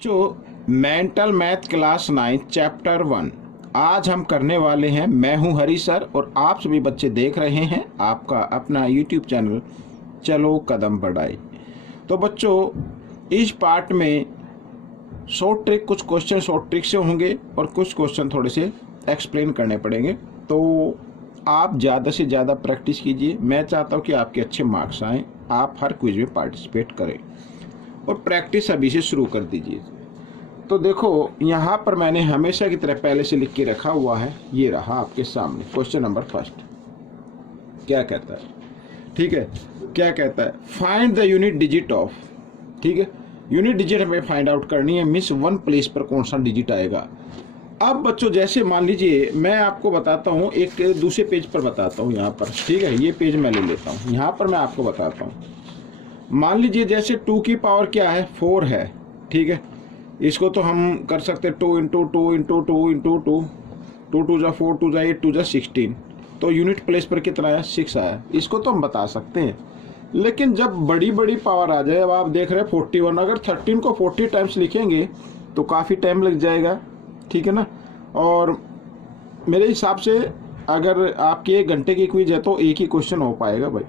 जो mental math class 9 chapter 1 आज हम करने वाले हैं। मैं हूं हरी सर और आप सभी बच्चे देख रहे हैं आपका अपना यूट्यूब चैनल चलो कदम बढ़ाए। तो बच्चों, इस पार्ट में शॉर्ट ट्रिक, कुछ क्वेश्चन शॉर्ट ट्रिक से होंगे और कुछ क्वेश्चन थोड़े से एक्सप्लेन करने पड़ेंगे। तो आप ज़्यादा से ज़्यादा प्रैक्टिस कीजिए। मैं चाहता हूं कि आपके अच्छे मार्क्स आएँ, आप हर क्विज में पार्टिसिपेट करें और प्रैक्टिस अभी से शुरू कर दीजिए। तो देखो, यहाँ पर मैंने हमेशा की तरह पहले से लिख के रखा हुआ है। ये रहा आपके सामने क्वेश्चन नंबर फर्स्ट। क्या कहता है? ठीक है, क्या कहता है? Find the unit digit of. ठीक है, यूनिट डिजिट हमें फाइंड आउट करनी है। मीन्स वन प्लेस पर कौन सा डिजिट आएगा। अब बच्चों, जैसे मान लीजिए मैं आपको बताता हूँ, एक दूसरे पेज पर बताता हूँ यहाँ पर। ठीक है, ये पेज मैं ले लेता हूँ। यहाँ पर मैं आपको बताता हूँ। मान लीजिए जैसे 2 की पावर क्या है, 4 है। ठीक है, इसको तो हम कर सकते हैं 2 इंटू 2 इंटू 2 इंटू 2, 2 2 जा 4, 2 जा 8, 2 जा 16। तो यूनिट प्लेस पर कितना आया? 6 आया। इसको तो हम बता सकते हैं। लेकिन जब बड़ी बड़ी पावर आ जाए, अब आप देख रहे हैं 41, अगर 13 को 40 टाइम्स लिखेंगे तो काफ़ी टाइम लग जाएगा। ठीक है ना। और मेरे हिसाब से अगर आपकी 1 घंटे की क्विज है तो एक ही क्वेश्चन हो पाएगा भाई।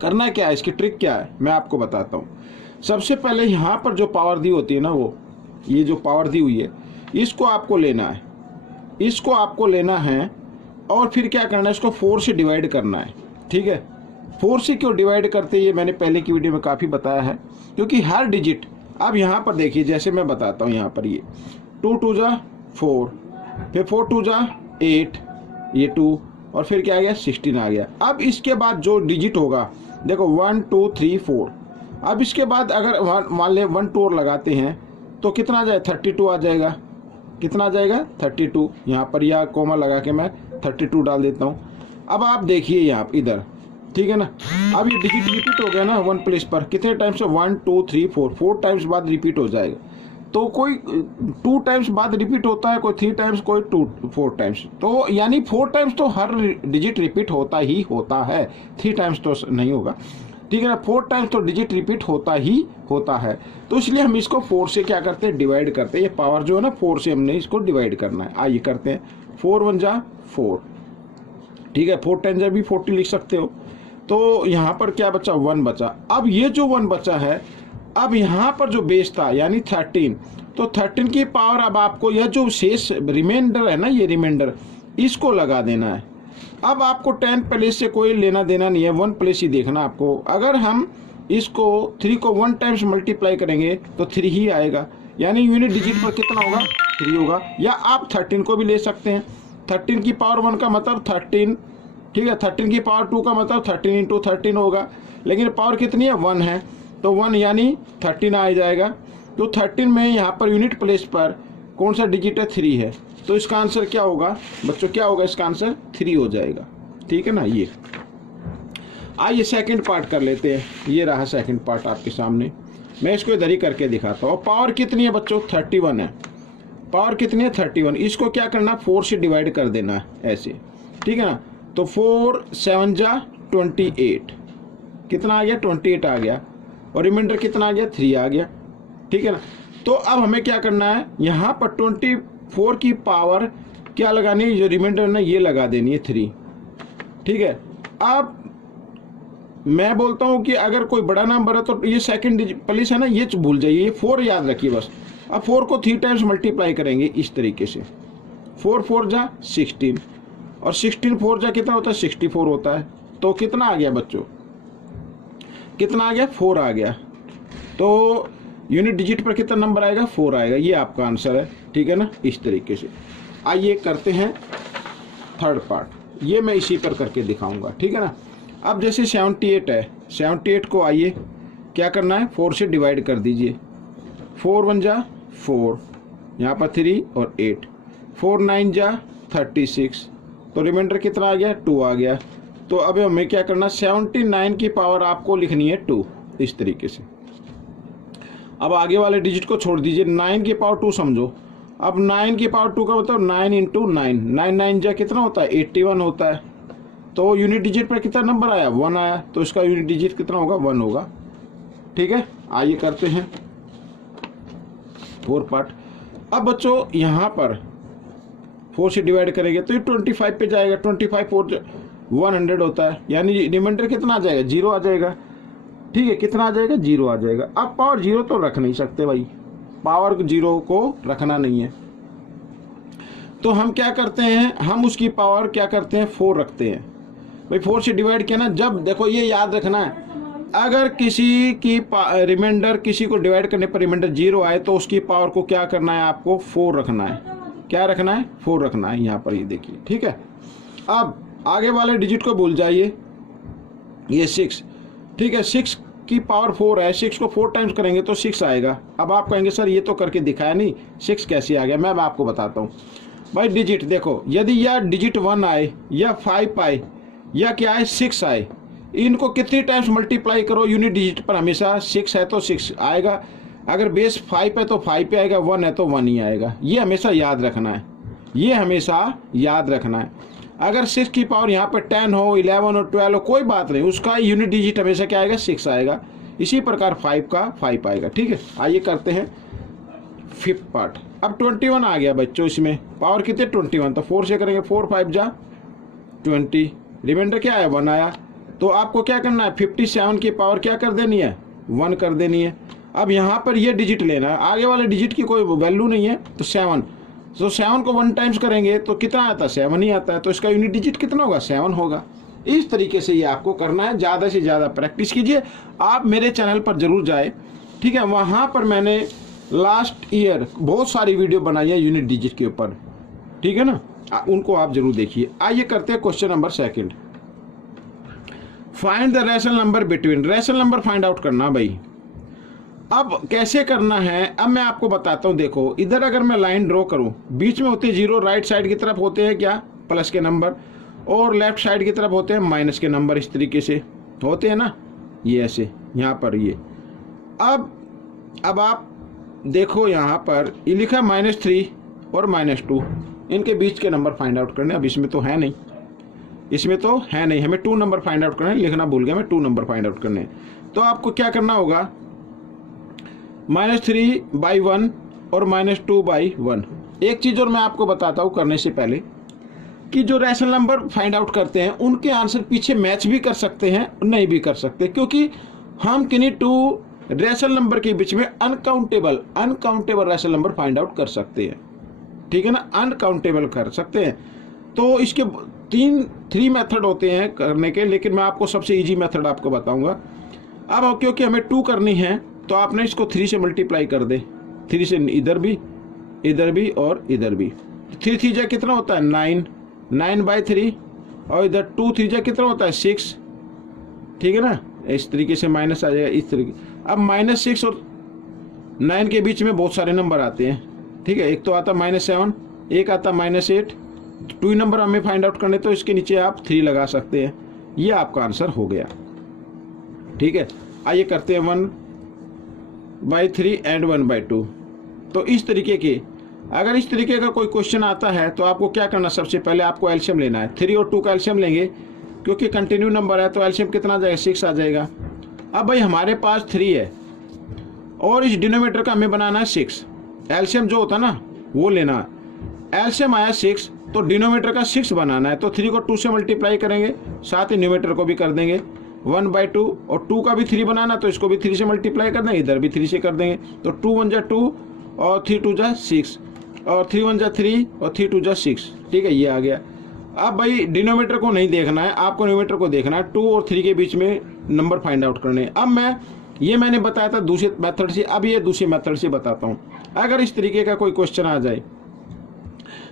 करना क्या है, इसकी ट्रिक क्या है, मैं आपको बताता हूँ। सबसे पहले यहाँ पर जो पावर दी होती है ना, वो ये जो पावर दी हुई है, इसको आपको लेना है। इसको आपको लेना है और फिर क्या करना है, इसको 4 से डिवाइड करना है। ठीक है, 4 से क्यों डिवाइड करते हैं ये मैंने पहले की वीडियो में काफ़ी बताया है। क्योंकि हर डिजिट, अब यहाँ पर देखिए, जैसे मैं बताता हूँ यहाँ पर, ये 2 2 जा 4, फिर 4 2 जा 8, ये 2, और फिर क्या आ गया, 16 आ गया। अब इसके बाद जो डिजिट होगा, देखो 1 2 3 4। अब इसके बाद अगर मान ले 1 2 और लगाते हैं तो कितना आ जाए, 32 आ जाएगा। कितना आ जाएगा, 32। यहाँ पर या कोमा लगा के मैं 32 डाल देता हूँ। अब आप देखिए यहाँ इधर, ठीक है ना। अब ये डिजिट रिपीट हो गया ना 1 प्लेस पर, कितने टाइम्स से, 1 2 3 4 टाइम्स बाद रिपीट हो जाएगा। तो कोई 2 टाइम्स बाद रिपीट होता है, कोई 3 टाइम्स, कोई 4 टाइम्स। तो यानी 4 टाइम्स तो हर डिजिट रिपीट होता ही होता है, 3 टाइम्स तो नहीं होगा। ठीक है ना, 4 टाइम्स तो डिजिट रिपीट होता ही होता है। तो इसलिए हम इसको 4 से क्या करते हैं, डिवाइड करते हैं। ये पावर जो है ना, 4 से हमने इसको डिवाइड करना है। आइए करते हैं। 4 1 जा 4। ठीक है, 4 10 जा भी 40 लिख सकते हो। तो यहाँ पर क्या बचा, 1 बचा। अब ये जो 1 बचा है, अब यहाँ पर जो बेस था यानी 13, तो 13 की पावर, अब आपको यह जो शेष रिमाइंडर है ना, ये रिमाइंडर, इसको लगा देना है। अब आपको 10 प्लेस से कोई लेना देना नहीं है, 1 प्लेस ही देखना आपको। अगर हम इसको 3 को 1 टाइम्स मल्टीप्लाई करेंगे तो 3 ही आएगा। यानी यूनिट डिजिट पर कितना होगा, 3 होगा। या आप 13 को भी ले सकते हैं। 13 की पावर 1 का मतलब 13। ठीक है, 13 की पावर 2 का मतलब 13 इंटू 13 होगा। लेकिन पावर कितनी है, 1 है, तो 1 यानी 13 आ जाएगा। तो 13 में यहाँ पर यूनिट प्लेस पर कौन सा डिजिट है, 3 है। तो इसका आंसर क्या होगा बच्चों, क्या होगा इसका आंसर, 3 हो जाएगा। ठीक है ना। ये आइए सेकंड पार्ट कर लेते हैं। ये रहा सेकंड पार्ट आपके सामने। मैं इसको इधर ही करके दिखाता हूँ। पावर कितनी है बच्चों, 31 है। पावर कितनी है, 31। इसको क्या करना, 4 से डिवाइड कर देना है ऐसे। ठीक है ना। तो 4 7 जा 28, कितना आ गया, 28 आ गया। और रिमाइंडर कितना आ गया, 3 आ गया। ठीक है ना। तो अब हमें क्या करना है, यहाँ पर 24 की पावर क्या लगानी है, जो रिमाइंडर ना, ये लगा देनी है 3। ठीक है। अब मैं बोलता हूँ कि अगर कोई बड़ा नंबर है तो ये सेकंड प्लेस है ना, ये भूल जाइए, ये 4 याद रखिए बस। अब 4 को 3 टाइम्स मल्टीप्लाई करेंगे इस तरीके से। 4 4 जा 16, और 16 4 जा कितना होता है, 64 होता है। तो कितना आ गया बच्चों, कितना आ गया, 4 आ गया। तो यूनिट डिजिट पर कितना नंबर आएगा, 4 आएगा। ये आपका आंसर है। ठीक है ना, इस तरीके से। आइए करते हैं थर्ड पार्ट। ये मैं इसी पर करके दिखाऊंगा। ठीक है ना। अब जैसे 78 है, 78 को आइए क्या करना है, 4 से डिवाइड कर दीजिए। 4 1 जा 4, यहाँ पर 3 और 8, 4 9 जा 36। तो रिमाइंडर कितना आ गया, 2 आ गया। तो अब हमें क्या करना, 79 की पावर आपको लिखनी है 2, इस तरीके से। अब आगे वाले डिजिट को छोड़ दीजिए, 9 की पावर 2 समझो। अब 9 की पावर 2 का मतलब 9 इंटू 9, 9 9 जा कितना होता है, 81 होता है। तो यूनिट डिजिट पर कितना नंबर आया, 1 आया। तो इसका यूनिट डिजिट कितना होगा, 1 होगा। ठीक है। आइए करते हैं 4 पार्ट। अब बच्चों यहाँ पर 4 से डिवाइड करेंगे तो ये 25 पे जाएगा। 25 4 100 होता है, यानी रिमाइंडर कितना आ जाएगा, 0 आ जाएगा। ठीक है, कितना आ जाएगा, 0 आ जाएगा। अब पावर 0 तो रख नहीं सकते भाई, पावर 0 को रखना नहीं है, तो हम क्या करते हैं, हम उसकी पावर क्या करते हैं, 4 रखते हैं भाई। 4 से डिवाइड किया ना, जब देखो ये याद रखना है, अगर किसी की रिमाइंडर, किसी को डिवाइड करने पर रिमाइंडर 0 आए तो उसकी पावर को क्या करना है, आपको 4 रखना है। क्या रखना है, 4 रखना है यहाँ पर, ये देखिए। ठीक है, अब आगे वाले डिजिट को भूल जाइए, ये 6। ठीक है, 6 की पावर 4 है, 6 को 4 टाइम्स करेंगे तो 6 आएगा। अब आप कहेंगे सर ये तो करके दिखाया नहीं, 6 कैसे आ गया। मैं आपको बताता हूँ भाई। डिजिट देखो, यदि यह डिजिट 1 आए या 5 आए या क्या आए, 6 आए, इनको कितनी टाइम्स मल्टीप्लाई करो, यूनिट डिजिट पर हमेशा 6 है तो 6 आएगा। अगर बेस 5 है तो 5 पे आएगा, 1 है तो 1 ही आएगा। ये हमेशा याद रखना है, ये हमेशा याद रखना है। अगर 6 की पावर यहाँ पर 10 हो, 11 हो, 12 हो, कोई बात नहीं, उसका यूनिट डिजिट हमेशा क्या आएगा, 6 आएगा। इसी प्रकार 5 का 5 आएगा। ठीक है, आइए करते हैं 5th पार्ट। अब 21 आ गया बच्चों, इसमें पावर कितने, 21, तो 4 से करेंगे, 4 5 जा 20, रिमाइंडर क्या आया, 1 आया। तो आपको क्या करना है, 57 की पावर क्या कर देनी है, 1 कर देनी है। अब यहाँ पर ये डिजिट लेना है, आगे वाले डिजिट की कोई वैल्यू नहीं है, तो 7, तो 7 को 1 टाइम्स करेंगे तो कितना आता है, 7 ही आता है। तो इसका यूनिट डिजिट कितना होगा, 7 होगा। इस तरीके से ये आपको करना है, ज़्यादा से ज़्यादा प्रैक्टिस कीजिए। आप मेरे चैनल पर जरूर जाए, ठीक है, वहाँ पर मैंने लास्ट ईयर बहुत सारी वीडियो बनाई है यूनिट डिजिट के ऊपर, ठीक है ना, उनको आप जरूर देखिए। आइए करते हैं question number 2। Find the rational number between, rational number find out करना भाई। अब कैसे करना है, अब मैं आपको बताता हूँ। देखो इधर अगर मैं लाइन ड्रॉ करूँ, बीच में होते 0, राइट साइड की तरफ होते हैं क्या, प्लस के नंबर, और लेफ्ट साइड की तरफ होते हैं माइनस के नंबर। इस तरीके से होते हैं ना, ये ऐसे यहाँ पर ये। अब आप देखो यहाँ पर ये लिखा है -3 और -2, इनके बीच के नंबर फाइंड आउट करने। अब इसमें तो है नहीं, इसमें तो है नहीं, हमें 2 नंबर फाइंड आउट करने, लिखना भूल गया मैं, 2 नंबर फाइंड आउट करने। तो आपको क्या करना होगा, -3/1 और -2/1। एक चीज़ और मैं आपको बताता हूँ करने से पहले, कि जो रैशनल नंबर फाइंड आउट करते हैं उनके आंसर पीछे मैच भी कर सकते हैं, नहीं भी कर सकते, क्योंकि हम किन्हीं 2 रैशनल नंबर के बीच में uncountable rational number find out कर सकते हैं। ठीक है ना, अनकाउंटेबल कर सकते हैं। तो इसके 3 मेथड होते हैं करने के, लेकिन मैं आपको सबसे इजी मेथड आपको बताऊंगा। अब क्योंकि हमें 2 करनी है तो आपने इसको 3 से मल्टीप्लाई कर दे, 3 से इधर भी और इधर भी। 3 3 जा कितना होता है, 9/3, और इधर 2 3 जा कितना होता है, 6। ठीक है ना, इस तरीके से माइनस आ जाएगा, इस तरीके। अब -6 और 9 के बीच में बहुत सारे नंबर आते हैं। ठीक है, एक तो आता -7, एक आता -8, 2 नंबर हमें फाइंड आउट करने, तो इसके नीचे आप 3 लगा सकते हैं। ये आपका आंसर हो गया। ठीक है, आइए करते हैं 1/3 एंड 1/2। तो इस तरीके के, अगर इस तरीके का कोई क्वेश्चन आता है तो आपको क्या करना, सबसे पहले आपको एलसीएम लेना है। 3 और 2 का एलसीएम लेंगे, क्योंकि कंटिन्यू नंबर है तो एलसीएम कितना आ जाएगा, 6 आ जाएगा। अब भाई हमारे पास 3 है और इस डिनोमिनेटर का हमें बनाना है 6। एलसीएम जो होता है ना वो लेना है। एलसीएम आया 6, तो डिनोमिनेटर का 6 बनाना है, तो 3 को 2 से मल्टीप्लाई करेंगे, साथ ही न्यूमिनेटर को भी कर देंगे 1/2, और 2 का भी 3 बनाना, तो इसको भी 3 से मल्टीप्लाई कर देंगे, इधर भी 3 से कर देंगे। तो 2 1 जा 2 और 3 2 जा 6, और 3 1 जा 3 और 3 2 जा 6। ठीक है, ये आ गया। अब भाई डिनोमिनेटर को नहीं देखना है, आपको न्यूमिनेटर को देखना है। 2 और 3 के बीच में नंबर फाइंड आउट करने। अब मैंने बताया था दूसरे मेथड से, अब ये दूसरे मेथड से बताता हूँ। अगर इस तरीके का कोई क्वेश्चन आ जाए,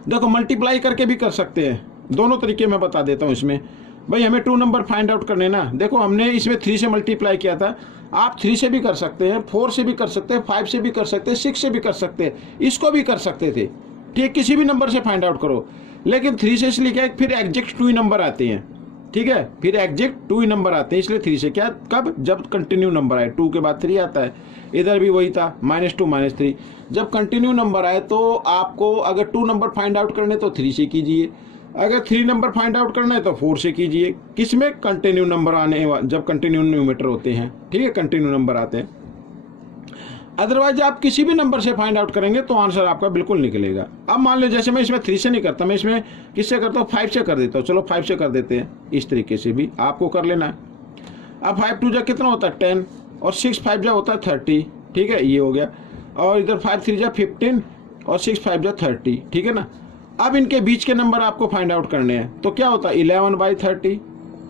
देखो मल्टीप्लाई करके भी कर सकते हैं, दोनों तरीके मैं बता देता हूँ। इसमें भाई हमें 2 नंबर फाइंड आउट करने ना, देखो हमने इसमें 3 से मल्टीप्लाई किया था, आप 3 से भी कर सकते हैं, 4 से भी कर सकते हैं, 5 से भी कर सकते हैं, 6 से भी कर सकते हैं, इसको भी कर सकते थे। ठीक, किसी भी नंबर से फाइंड आउट करो, लेकिन 3 से इसलिए क्या है, फिर एग्जैक्ट 2 ही नंबर आते हैं। ठीक है, फिर एग्जैक्ट 2 ही नंबर आते हैं, इसलिए 3 से क्या, कब, जब कंटिन्यू नंबर आए, 2 के बाद 3 आता है। इधर भी वही था, -2 -3। जब कंटिन्यू नंबर आए तो आपको अगर 2 नंबर फाइंड आउट करने तो 3 से कीजिए, अगर 3 नंबर फाइंड आउट करना है तो 4 से कीजिए। किसमें, कंटिन्यू नंबर आने, जब कंटिन्यू न्यूमिनेटर होते हैं। ठीक है, कंटिन्यू नंबर आते हैं। अदरवाइज आप किसी भी नंबर से फाइंड आउट करेंगे तो आंसर आपका बिल्कुल निकलेगा। अब मान लो जैसे मैं इसमें 3 से नहीं करता, मैं इसमें किससे करता हूँ, 5 से कर देता हूँ। चलो 5 से कर देते हैं, इस तरीके से भी आपको कर लेना है। अब 5 2 जा कितना होता है 10 और 6 5 जा होता है 30, ठीक है, ये हो गया। और इधर 5 3 जा 15 और 6 5 जा 30, ठीक है ना। अब इनके बीच के नंबर आपको फाइंड आउट करने हैं, तो क्या होता है 11/30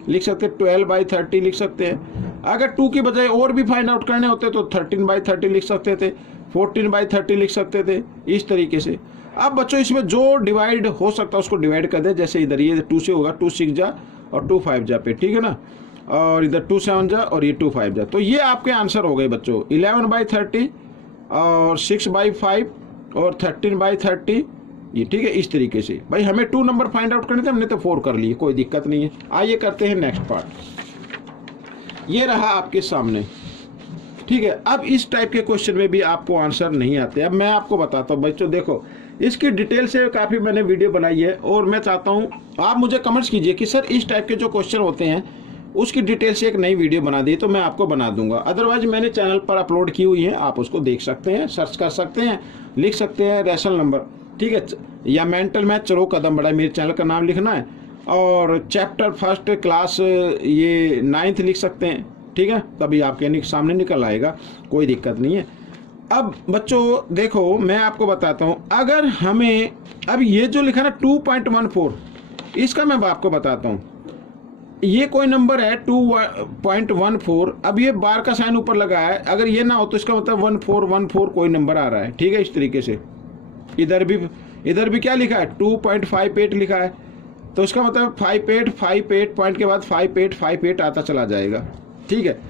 लिख सकते हैं, 12/30 लिख सकते हैं। अगर 2 की बजाय और भी फाइंड आउट करने होते तो 13/30 लिख सकते थे, 14/30 लिख सकते थे, इस तरीके से। अब बच्चों इसमें जो डिवाइड हो सकता है उसको डिवाइड कर दे, जैसे इधर ये 2 से होगा 2 6 जा और 2 5 जा पे, ठीक है ना। और इधर 2 7 जा और ये 2 5 जा, तो ये आपके आंसर हो गए बच्चों 11/30 और 6/5 और 13/30, ये ठीक है। इस तरीके से भाई हमें 2 नंबर फाइंड आउट करने थे, हमने तो 4 कर लिए, कोई दिक्कत नहीं है। आइए करते हैं नेक्स्ट पार्ट। ये रहा आपके सामने, ठीक है। अब इस टाइप के क्वेश्चन में भी आपको आंसर नहीं आते। अब मैं आपको बताता हूँ बच्चों, देखो इसकी डिटेल से काफ़ी मैंने वीडियो बनाई है और मैं चाहता हूँ आप मुझे कमेंट्स कीजिए कि सर इस टाइप के जो क्वेश्चन होते हैं उसकी डिटेल से एक नई वीडियो बना दी तो मैं आपको बना दूंगा। अदरवाइज मैंने चैनल पर अपलोड की हुई है, आप उसको देख सकते हैं, सर्च कर सकते हैं, लिख सकते हैं रेशनल नंबर, ठीक है, या मेंटल मैथ चलो कदम बढ़ाए, मेरे चैनल का नाम लिखना है। और चैप्टर 1 क्लास ये 9th लिख सकते हैं, ठीक है, तभी आपके सामने निकल आएगा, कोई दिक्कत नहीं है। अब बच्चों देखो मैं आपको बताता हूँ, अगर हमें अब ये जो लिखा ना 2.14, इसका मैं आपको बताता हूँ। ये कोई नंबर है 2.14, अब ये बार का साइन ऊपर लगा है, अगर ये ना हो तो इसका मतलब 1414 कोई नंबर आ रहा है, ठीक है। इस तरीके से इधर भी क्या लिखा है 2.58 लिखा है, तो इसका मतलब 5858 पॉइंट के बाद 5858 आता चला जाएगा, ठीक है।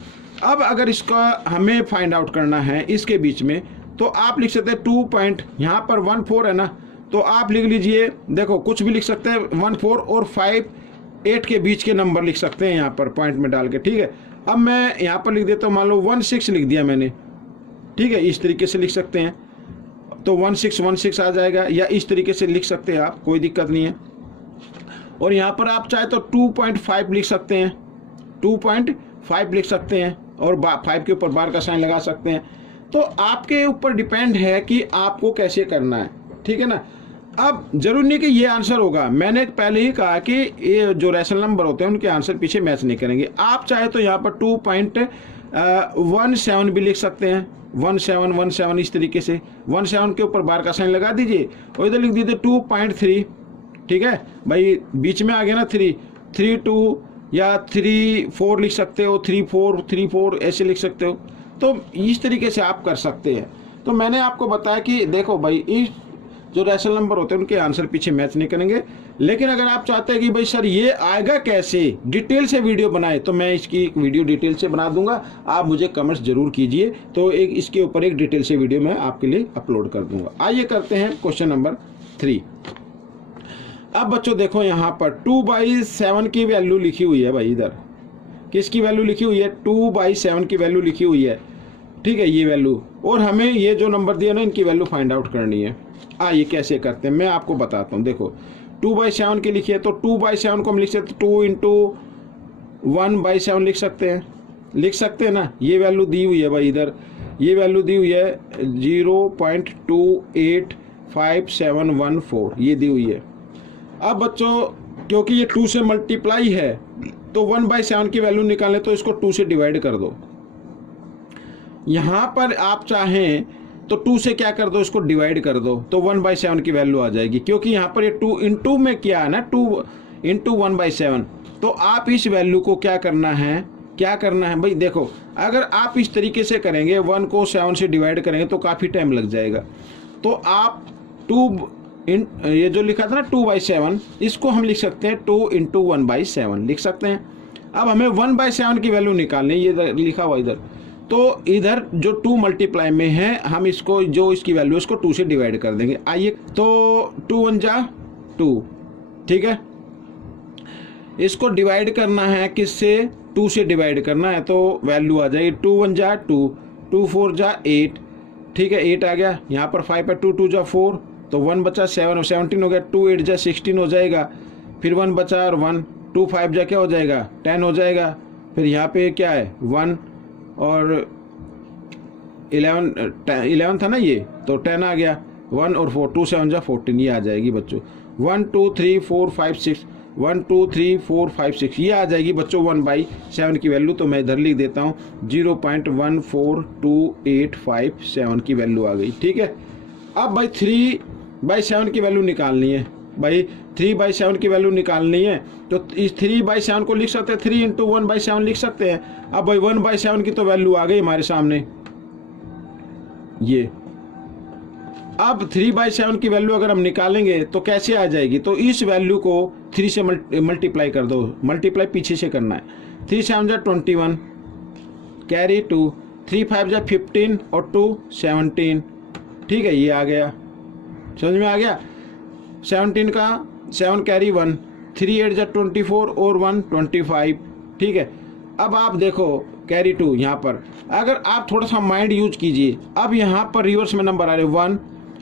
अब अगर इसका हमें फाइंड आउट करना है इसके बीच में, तो आप लिख सकते हैं 2. यहाँ पर 14 है ना, तो आप लिख लीजिए, देखो कुछ भी लिख सकते हैं, 14 और 58 के बीच के नंबर लिख सकते हैं यहाँ पर पॉइंट में डाल के, ठीक है। अब मैं यहाँ पर लिख देता हूँ, मान लो 16 लिख दिया मैंने, ठीक है, इस तरीके से लिख सकते हैं, तो 1616 आ जाएगा, या इस तरीके से लिख सकते हैं आप, कोई दिक्कत नहीं है। और यहाँ पर आप चाहे तो 2.5 लिख सकते हैं, 2.5 लिख सकते हैं, और 5 के ऊपर बार का साइन लगा सकते हैं। तो आपके ऊपर डिपेंड है कि आपको कैसे करना है, ठीक है ना। अब जरूरी नहीं कि ये आंसर होगा, मैंने पहले ही कहा कि ये जो रेशनल नंबर होते हैं उनके आंसर पीछे मैच नहीं करेंगे। आप चाहे तो यहाँ पर 2.17 भी लिख सकते हैं, 1717 इस तरीके से 17 के ऊपर बार का साइन लगा दीजिए और इधर लिख दीजिए 2.3, ठीक है भाई, बीच में आ गया ना 3.2 या 3.4 लिख सकते हो, 3.4 ऐसे लिख सकते हो। तो इस तरीके से आप कर सकते हैं। तो मैंने आपको बताया कि देखो भाई इस जो रेशनल नंबर होते हैं उनके आंसर पीछे मैच नहीं करेंगे। लेकिन अगर आप चाहते हैं कि भाई सर ये आएगा कैसे, डिटेल से वीडियो बनाए, तो मैं इसकी एक वीडियो डिटेल से बना दूंगा, आप मुझे कमेंट्स जरूर कीजिए, तो एक इसके ऊपर एक डिटेल से वीडियो मैं आपके लिए अपलोड कर दूंगा। आइए करते हैं क्वेश्चन नंबर 3। अब बच्चों देखो यहाँ पर 2/7 की वैल्यू लिखी हुई है भाई, इधर किसकी वैल्यू लिखी हुई है, 2/7 की वैल्यू लिखी हुई है, ठीक है, ये वैल्यू, और हमें ये जो नंबर दिया ना इनकी वैल्यू फाइंड आउट करनी है। आइए कैसे करते हैं मैं आपको बताता हूँ। देखो 2/7 की लिखी है, तो 2/7 को हम लिख सकते 2 × 1/7 लिख सकते हैं ना। ये वैल्यू दी हुई है भाई, इधर ये वैल्यू दी हुई है 0.285714, ये दी हुई है। अब बच्चों क्योंकि ये 2 से मल्टीप्लाई है, तो 1/7 की वैल्यू निकालें तो इसको 2 से डिवाइड कर दो। यहाँ पर आप चाहें तो 2 से क्या कर दो, इसको डिवाइड कर दो, तो 1/7 की वैल्यू आ जाएगी। क्योंकि यहाँ पर ये 2 × में क्या है ना, 2 × 1/7, तो आप इस वैल्यू को क्या करना है भाई, देखो अगर आप इस तरीके से करेंगे, 1 को 7 से डिवाइड करेंगे तो काफ़ी टाइम लग जाएगा। तो आप ये जो लिखा था ना 2/7, इसको हम लिख सकते हैं 2 × 1/7 लिख सकते हैं। अब हमें 1/7 की वैल्यू निकालनी है, ये लिखा हुआ इधर, तो इधर जो 2 मल्टीप्लाई में है, हम इसको जो इसकी वैल्यू है इसको 2 से डिवाइड कर देंगे। आइए, तो 2 × 1 = 2, ठीक है, इसको डिवाइड करना है किससे, 2 से डिवाइड करना है, तो वैल्यू आ जाएगी 2 × 1 = 2, 2 × 4 = 8, ठीक है, 8 आ गया। यहाँ पर 5 है, 2 × 2 = 4, तो 1 बचा, 17 हो गया, 2 × 8 = 16 हो जाएगा, फिर 1 बचा और 1, 2 × 5 क्या हो जाएगा, 10 हो जाएगा। फिर यहाँ पे क्या है 1 और 11 था ना ये, तो 10 आ गया, 1 और 4, 2 7 जा 14, ये आ जाएगी बच्चों। 1 2 3 4 5 6, 1 2 3 4 5 6, ये आ जाएगी बच्चों 1/7 की वैल्यू। तो मैं इधर लिख देता हूँ 0.14285 की वैल्यू आ गई। ठीक है, अब भाई 3/7 की वैल्यू निकालनी है। भाई 3/7 की वैल्यू निकालनी है तो इस 3/7 को लिख सकते हैं, 3 × 1/7 लिख सकते हैं। अब भाई 1/7 की तो वैल्यू आ गई हमारे सामने ये। अब 3/7 की वैल्यू अगर हम निकालेंगे तो कैसे आ जाएगी, तो इस वैल्यू को 3 से मल्टीप्लाई कर दो। मल्टीप्लाई पीछे से करना है। 3 7 जा 21, कैरी 2, 3 5 जा 15 और 2 17। ठीक है, ये आ गया, समझ में आ गया। 17 का 7 कैरी 1, 3 8 जा 24 और 1 25। ठीक है, अब आप देखो कैरी 2 यहाँ पर, अगर आप थोड़ा सा माइंड यूज कीजिए। अब यहाँ पर रिवर्स में नंबर आ रहे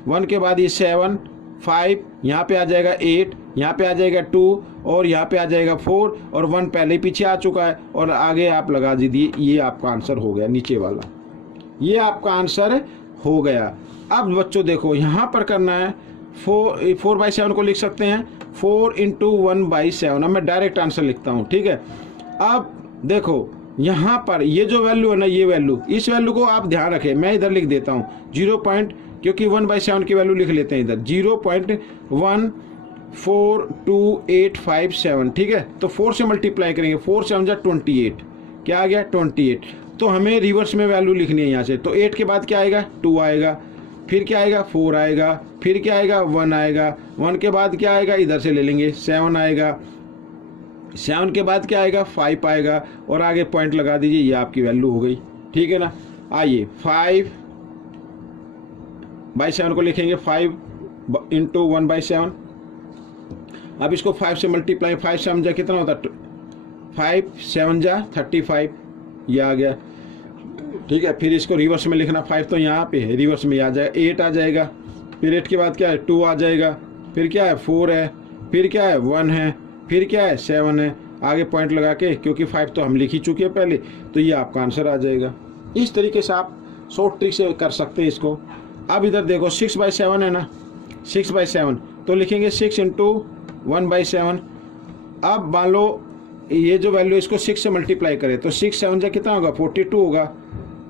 1 के बाद ये 7 5, यहाँ पे आ जाएगा 8, यहाँ पे आ जाएगा 2 और यहाँ पे आ जाएगा 4 और 1 पहले ही पीछे आ चुका है और आगे आप लगा दीजिए। ये आपका आंसर हो गया, नीचे वाला ये आपका आंसर हो गया। अब बच्चों देखो यहाँ पर करना है 4/7 को लिख सकते हैं 4 × 1/7। अब मैं डायरेक्ट आंसर लिखता हूँ। ठीक है, अब देखो यहाँ पर ये जो वैल्यू है ना, ये वैल्यू, इस वैल्यू को आप ध्यान रखें। मैं इधर लिख देता हूँ 0. क्योंकि 1/7 की वैल्यू लिख लेते हैं इधर 0.14285। ठीक है, तो 4 से मल्टीप्लाई करेंगे, 4 7 जा 28, क्या आ गया 28। तो हमें रिवर्स में वैल्यू लिखनी है यहाँ से। तो 8 के बाद क्या आएगा 2 आएगा, फिर क्या आएगा 4 आएगा, फिर क्या आएगा 1 आएगा, 1 के बाद क्या आएगा इधर से ले लेंगे 7 आएगा, 7 के बाद क्या आएगा 5 आएगा और आगे पॉइंट लगा दीजिए, ये आपकी वैल्यू हो गई। ठीक है ना, आइए 5/7 को लिखेंगे 5 × 1/7। अब इसको 5 से मल्टीप्लाई, 5 7 जा कितना होता है 5 7 जा 35, ये आ गया। ठीक है, फिर इसको रिवर्स में लिखना, 5 तो यहाँ पे है, रिवर्स में आ जाएगा 8 आ जाएगा, फिर 8 के बाद क्या है 2 आ जाएगा, फिर क्या है 4 है, फिर क्या है 1 है, फिर क्या है 7 है, आगे पॉइंट लगा के, क्योंकि 5 तो हम लिख ही चुके हैं पहले, तो ये आपका आंसर आ जाएगा। इस तरीके से आप शॉर्ट ट्रिक से कर सकते हैं इसको। अब इधर देखो 6/7 है ना, 6/7 तो लिखेंगे 6 × 1/7। अब मान लो ये जो वैल्यू इसको 6 से मल्टीप्लाई करें तो 6 7 जा कितना होगा 42 होगा।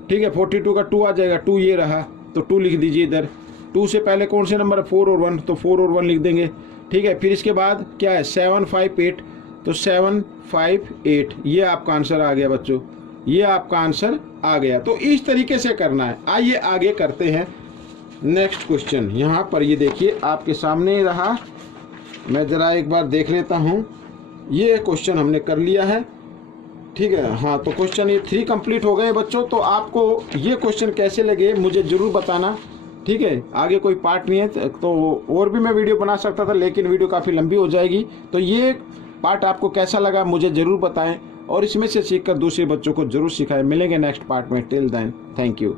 ठीक है, 42 का 2 आ जाएगा, 2 ये रहा तो 2 लिख दीजिए इधर। 2 से पहले कौन से नंबर है 4 और 1, तो 4 और 1 लिख देंगे। ठीक है, फिर इसके बाद क्या है 7 5 8, तो 7 5 8, ये आपका आंसर आ गया बच्चों, ये आपका आंसर आ गया। तो इस तरीके से करना है। आइए आगे करते हैं नेक्स्ट क्वेश्चन। यहाँ पर ये देखिए आपके सामने रहा, मैं ज़रा एक बार देख लेता हूँ। ये क्वेश्चन हमने कर लिया है। ठीक है, हाँ, तो क्वेश्चन ये 3 कंप्लीट हो गए बच्चों। तो आपको ये क्वेश्चन कैसे लगे मुझे ज़रूर बताना। ठीक है, आगे कोई पार्ट नहीं है तो और भी मैं वीडियो बना सकता था, लेकिन वीडियो काफ़ी लंबी हो जाएगी। तो ये पार्ट आपको कैसा लगा मुझे ज़रूर बताएं और इसमें से सीखकर दूसरे बच्चों को ज़रूर सिखाएं। मिलेंगे नेक्स्ट पार्ट में। Till then, thank you.